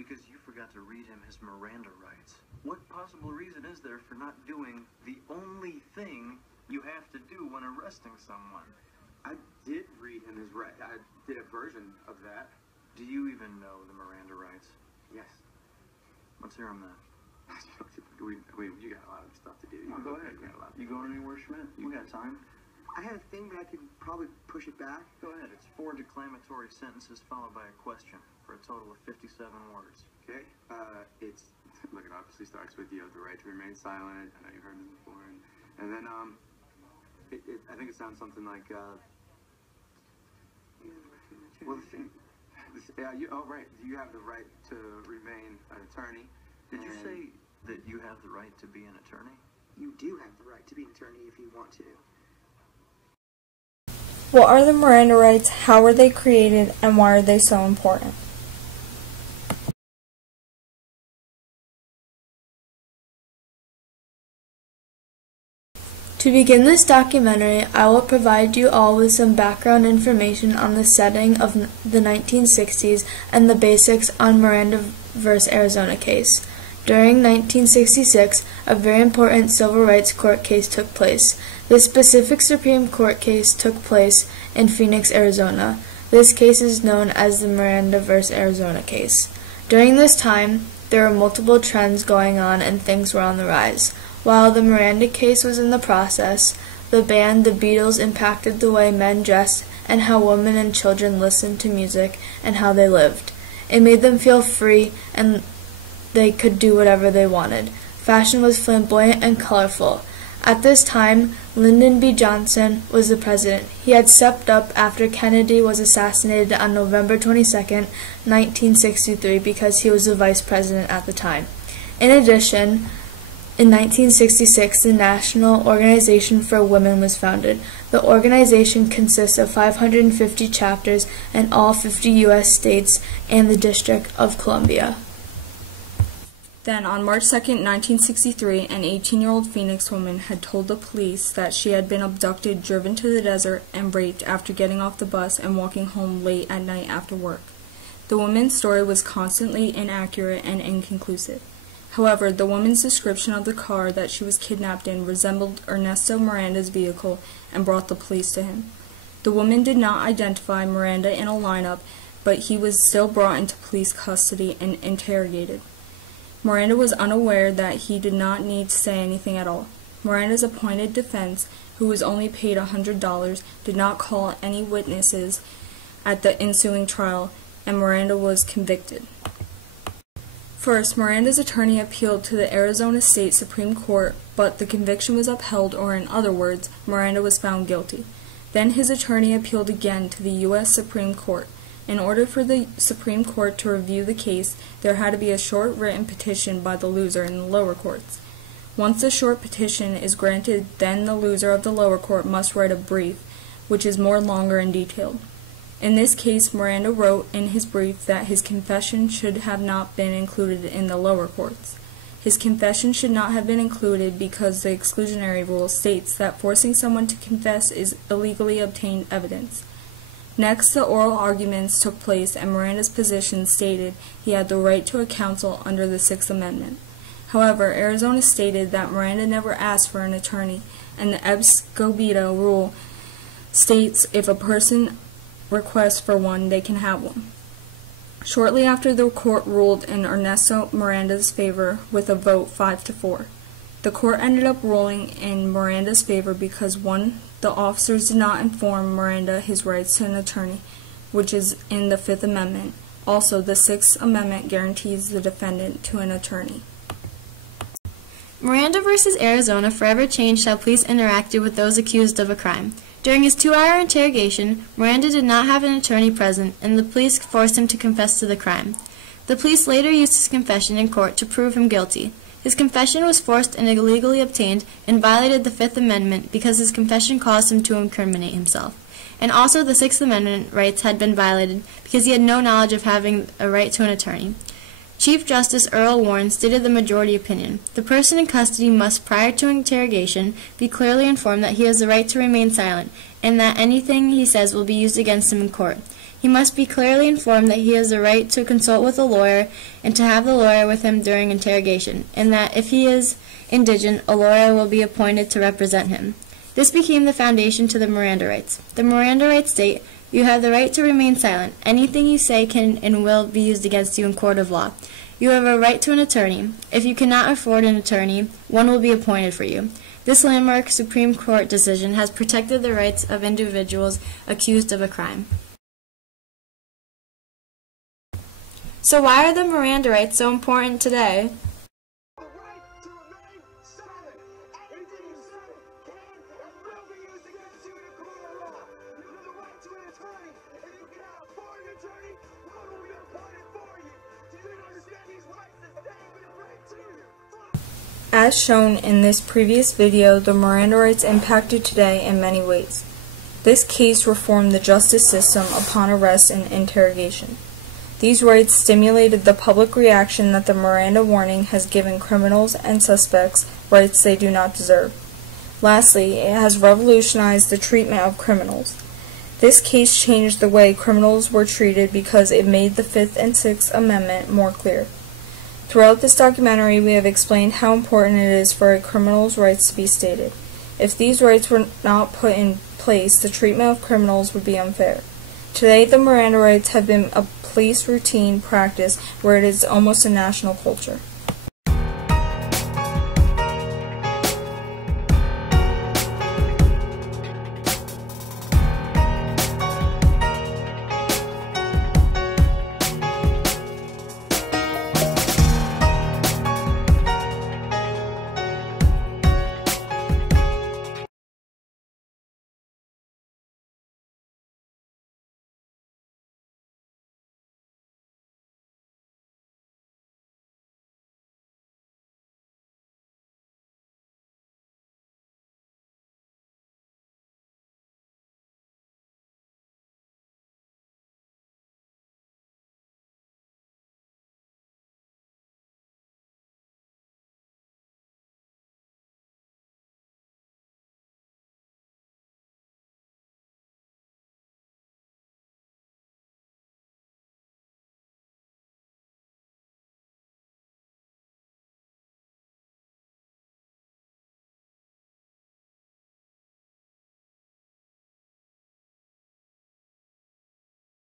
because you forgot to read him his Miranda rights. What possible reason is there for not doing the only thing you have to do when arresting someone? I did read him his rights. I did a version of that. Do you even know the Miranda rights? Yes. Let's hear them then. You got a lot of stuff to do. Go ahead. You going anywhere, Schmidt? You got time? I had a thing, but I could probably push it back. Go ahead. It's 4 declamatory sentences followed by a question for a total of 57 words. Okay. Look, it obviously starts with you have the right to remain silent. I know you've heard this before. And then, I think it sounds something like, right. You have the right to remain an attorney. Did you say that you have the right to be an attorney? You do have the right to be an attorney if you want to. What are the Miranda rights, how were they created, and why are they so important? To begin this documentary, I will provide you all with some background information on the setting of the 1960s and the basics on Miranda v. Arizona case. During 1966, a very important civil rights court case took place. This specific Supreme Court case took place in Phoenix, Arizona. This case is known as the Miranda v. Arizona case. During this time, there were multiple trends going on and things were on the rise. While the Miranda case was in the process, the band The Beatles impacted the way men dressed and how women and children listened to music and how they lived. It made them feel free and they could do whatever they wanted. Fashion was flamboyant and colorful. At this time, Lyndon B. Johnson was the president. He had stepped up after Kennedy was assassinated on November 22, 1963, because he was the vice president at the time. In addition, in 1966, the National Organization for Women was founded. The organization consists of 550 chapters in all 50 U.S. states and the District of Columbia. Then, on March 2, 1963, an 18-year-old Phoenix woman had told the police that she had been abducted, driven to the desert, and raped after getting off the bus and walking home late at night after work. The woman's story was constantly inaccurate and inconclusive. However, the woman's description of the car that she was kidnapped in resembled Ernesto Miranda's vehicle and brought the police to him. The woman did not identify Miranda in a lineup, but he was still brought into police custody and interrogated. Miranda was unaware that he did not need to say anything at all. Miranda's appointed defense, who was only paid $100, did not call any witnesses at the ensuing trial, and Miranda was convicted. First, Miranda's attorney appealed to the Arizona State Supreme Court, but the conviction was upheld, or in other words, Miranda was found guilty. Then his attorney appealed again to the U.S. Supreme Court. In order for the Supreme Court to review the case, there had to be a short written petition by the loser in the lower courts. Once the short petition is granted, then the loser of the lower court must write a brief, which is more longer and detailed. In this case, Miranda wrote in his brief that his confession should have not been included in the lower courts. His confession should not have been included because the exclusionary rule states that forcing someone to confess is illegally obtained evidence. Next, the oral arguments took place, and Miranda's position stated he had the right to a counsel under the Sixth Amendment. However, Arizona stated that Miranda never asked for an attorney, and the Escobedo rule states if a person requests for one, they can have one. Shortly after, the court ruled in Ernesto Miranda's favor with a vote 5-4. The court ended up ruling in Miranda's favor because 1. The officers did not inform Miranda his rights to an attorney, which is in the Fifth Amendment. Also, the Sixth Amendment guarantees the defendant to an attorney. Miranda v. Arizona forever changed how police interacted with those accused of a crime. During his 2-hour interrogation, Miranda did not have an attorney present, and the police forced him to confess to the crime. The police later used his confession in court to prove him guilty. His confession was forced and illegally obtained and violated the Fifth Amendment because his confession caused him to incriminate himself. And also the Sixth Amendment rights had been violated because he had no knowledge of having a right to an attorney. Chief Justice Earl Warren stated the majority opinion. The person in custody must, prior to interrogation, be clearly informed that he has the right to remain silent, and that anything he says will be used against him in court. He must be clearly informed that he has the right to consult with a lawyer and to have the lawyer with him during interrogation, and that if he is indigent, a lawyer will be appointed to represent him. This became the foundation to the Miranda rights. The Miranda rights state, "You have the right to remain silent. Anything you say can and will be used against you in court of law. You have a right to an attorney. If you cannot afford an attorney, one will be appointed for you." This landmark Supreme Court decision has protected the rights of individuals accused of a crime. So why are the Miranda rights so important today? As shown in this previous video, the Miranda rights impacted today in many ways. This case reformed the justice system upon arrest and interrogation. These rights stimulated the public reaction that the Miranda warning has given criminals and suspects rights they do not deserve. Lastly, it has revolutionized the treatment of criminals. This case changed the way criminals were treated because it made the Fifth and Sixth Amendment more clear. Throughout this documentary, we have explained how important it is for a criminal's rights to be stated. If these rights were not put in place, the treatment of criminals would be unfair. Today, the Miranda rights have been a police routine practice where it is almost a national culture.